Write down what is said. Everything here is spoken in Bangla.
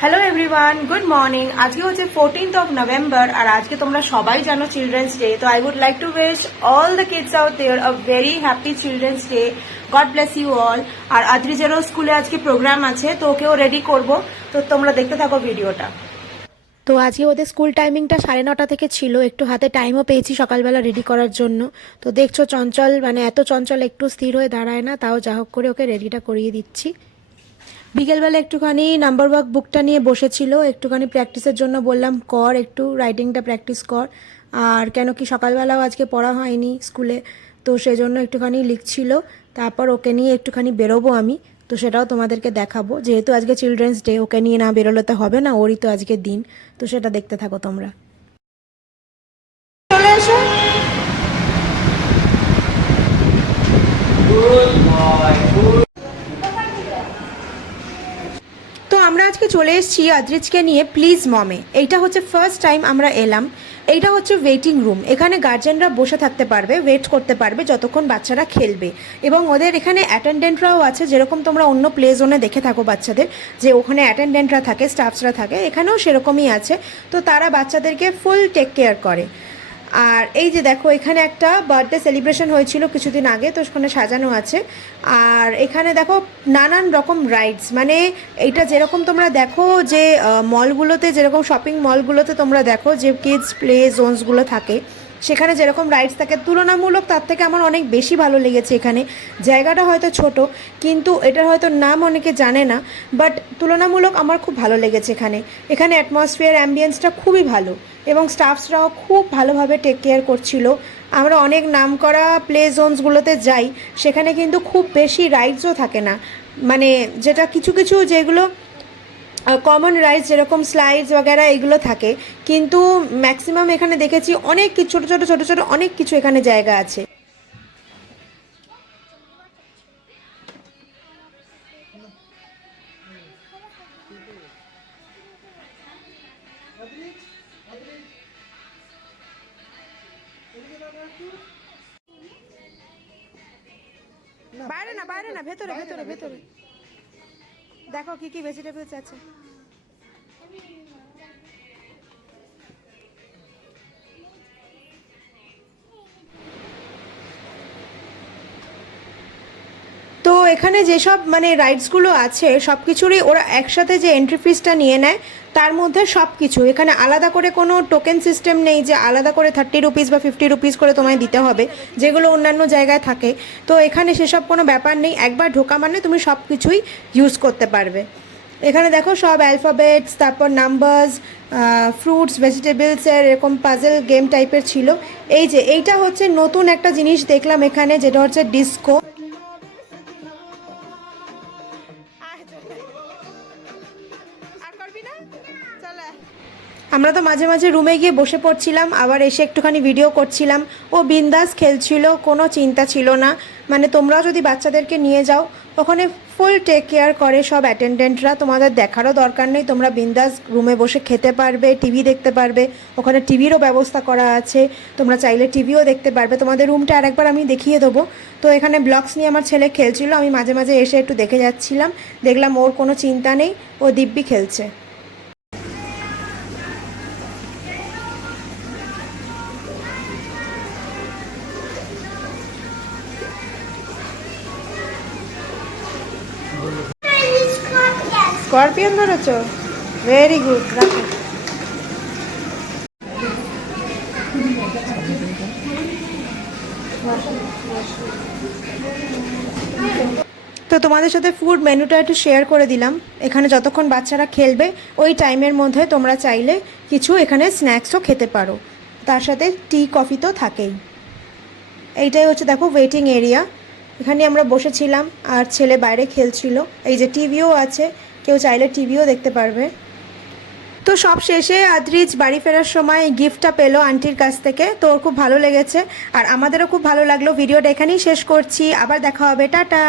Hello everyone, good morning. আজকে হচ্ছে 14th নভেম্বর আর আজকে তোমরা সবাই জানো চিলড্রেন্স ডে। তো I would like to wish all the kids out there a very happy children's day. God bless you all. আর আদ্রিজেরও স্কুলে আজকে প্রোগ্রাম আছে, তো ওকেও রেডি করব। তো তোমরা দেখতে থাকো ভিডিওটা। তো আজকে ওদের স্কুল টাইমিংটা 9:30 থেকে ছিল, একটু হাতে টাইমও পেয়েছি সকালবেলা রেডি করার জন্য। তো দেখছো চঞ্চল, মানে এত চঞ্চল একটু স্থির হয়ে দাঁড়ায় না, তাও যা হোক করে ওকে রেডিটা করিয়ে দিচ্ছি। বিকেলবেলা একটুখানি নাম্বার ওয়ার্ক বুকটা নিয়ে বসেছিল, একটুখানি প্র্যাকটিসের জন্য বললাম কর, একটু রাইটিংটা প্র্যাকটিস কর। আর কেন কি সকালবেলাও আজকে পড়া হয়নি স্কুলে, তো সেজন্য একটুখানি লিখছিল। তারপর ওকে নিয়ে একটুখানি বেরোবো আমি, তো সেটাও তোমাদেরকে দেখাবো। যেহেতু আজকে চিলড্রেন্স ডে, ওকে নিয়ে না বেরোলে তো হবে না, ওরই তো আজকে দিন। তো সেটা দেখতে থাকো তোমরা। চলে এসো। তো আমরা আজকে চলে এসেছি আদ্রিজকে নিয়ে প্লিজ মমে। এইটা হচ্ছে ফার্স্ট টাইম আমরা এলাম। এইটা হচ্ছে ওয়েটিং রুম, এখানে গার্জেনরা বসে থাকতে পারবে, ওয়েট করতে পারবে যতক্ষণ বাচ্চারা খেলবে। এবং ওদের এখানে অ্যাটেন্ডেন্টরাও আছে, যেরকম তোমরা অন্য প্লে জোনে দেখে থাকো বাচ্চাদের যে ওখানে অ্যাটেন্ডেন্টরা থাকে, স্টাফসরা থাকে, এখানেও সেরকমই আছে। তো তারা বাচ্চাদেরকে ফুল টেক কেয়ার করে। আর এই যে দেখো, এখানে একটা বার্থডে সেলিব্রেশন হয়েছিল কিছুদিন আগে, তো সেখানে সাজানো আছে। আর এখানে দেখো নানান রকম রাইডস, মানে এইটা যেরকম তোমরা দেখো যে মলগুলোতে, যেরকম শপিং মলগুলোতে তোমরা দেখো যে কিডস প্লে জোনসগুলো থাকে, সেখানে যেরকম রাইডস থাকে তুলনামূলক তার থেকে আমার অনেক বেশি ভালো লেগেছে এখানে। জায়গাটা হয়তো ছোট, কিন্তু এটার হয়তো নাম অনেকে জানে না, বাট তুলনামূলক আমার খুব ভালো লেগেছে এখানে। এখানে অ্যাটমসফিয়ার অ্যাম্বিয়েন্সটা খুবই ভালো এবং স্টাফসরাও খুব ভালোভাবে টেক কেয়ার করছিল। আমরা অনেক নামকরা প্লে জোনসগুলোতে যাই, সেখানে কিন্তু খুব বেশি রাইডসও থাকে না, মানে যেটা কিছু কিছু যেগুলো কমন রাইডস যেরকম স্লাইডস वगैरह এগুলো থাকে, কিন্তু ম্যাক্সিমাম এখানে দেখেছি অনেক কিছু ছোটো ছোটো ছোটো ছোটো অনেক কিছু এখানে জায়গা আছে। বাইরে না, বাইরে না, ভেতরে ভেতরে ভেতরে দেখো কি কি ভেজিটেবলস আছে। তো এখানে যেসব মানে রাইডসগুলো আছে সব কিছুরই ওরা একসাথে যে এন্ট্রি ফিসটা নিয়ে নেয়, তার মধ্যে সব কিছু এখানে আলাদা করে কোনো টোকেন সিস্টেম নেই যে আলাদা করে 30 রুপিস বা 50 রুপিস করে তোমায় দিতে হবে, যেগুলো অন্যান্য জায়গায় থাকে। তো এখানে সেসব কোনো ব্যাপার নেই, একবার ঢোকা মানে তুমি সব কিছুই ইউজ করতে পারবে। এখানে দেখো সব অ্যালফাবেটস, তারপর নাম্বারস, ফ্রুটস, ভেজিটেবলসের এরকম পাজল গেম টাইপের ছিল। এই যে এইটা হচ্ছে নতুন একটা জিনিস দেখলাম এখানে, যেটা হচ্ছে ডিস্কো। আমরা তো মাঝে মাঝে রুমে গিয়ে বসে পড়ছিলাম, আবার এসে একটুখানি ভিডিও করছিলাম। ও বিন্দাস খেলছিল, কোনো চিন্তা ছিল না। মানে তোমরাও যদি বাচ্চাদেরকে নিয়ে যাও, ওখানে ফুল টেক কেয়ার করে সব অ্যাটেন্ডেন্টরা, তোমাদের দেখারও দরকার নেই, তোমরা বিন্দাস রুমে বসে খেতে পারবে, টিভি দেখতে পারবে। ওখানে টিভিরও ব্যবস্থা করা আছে, তোমরা চাইলে টিভিও দেখতে পারবে। তোমাদের রুমটা আরেকবার আমি দেখিয়ে দেবো। তো এখানে ব্লকস নিয়ে আমার ছেলে খেলছিল, আমি মাঝে মাঝে এসে একটু দেখে যাচ্ছিলাম, দেখলাম ওর কোনো চিন্তা নেই, ও দিব্যি খেলছে। স্করপিয়ন ধরেছ, ভেরি গুড, রাখো। তো তোমাদের সাথে ফুড মেনুটা একটু শেয়ার করে দিলাম। এখানে যতক্ষণ বাচ্চারা খেলবে ওই টাইমের মধ্যে তোমরা চাইলে কিছু এখানে স্ন্যাক্সও খেতে পারো, তার সাথে টি কফি তো থাকেই। এইটাই হচ্ছে দেখো ওয়েটিং এরিয়া, এখানে আমরা বসেছিলাম আর ছেলে বাইরে খেলছিল। এই যে টিভিও আছে, কেউ চাইলে টিভিও দেখতে পারবে। তো সব শেষে আদ্রিজ বাড়ি ফেরার সময় গিফটটা পেলো আন্টির কাছ থেকে, তো ওর খুব ভালো লেগেছে আর আমাদেরও খুব ভালো লাগলো। ভিডিওটা এখানেই শেষ করছি, আবার দেখা হবে, টাটা।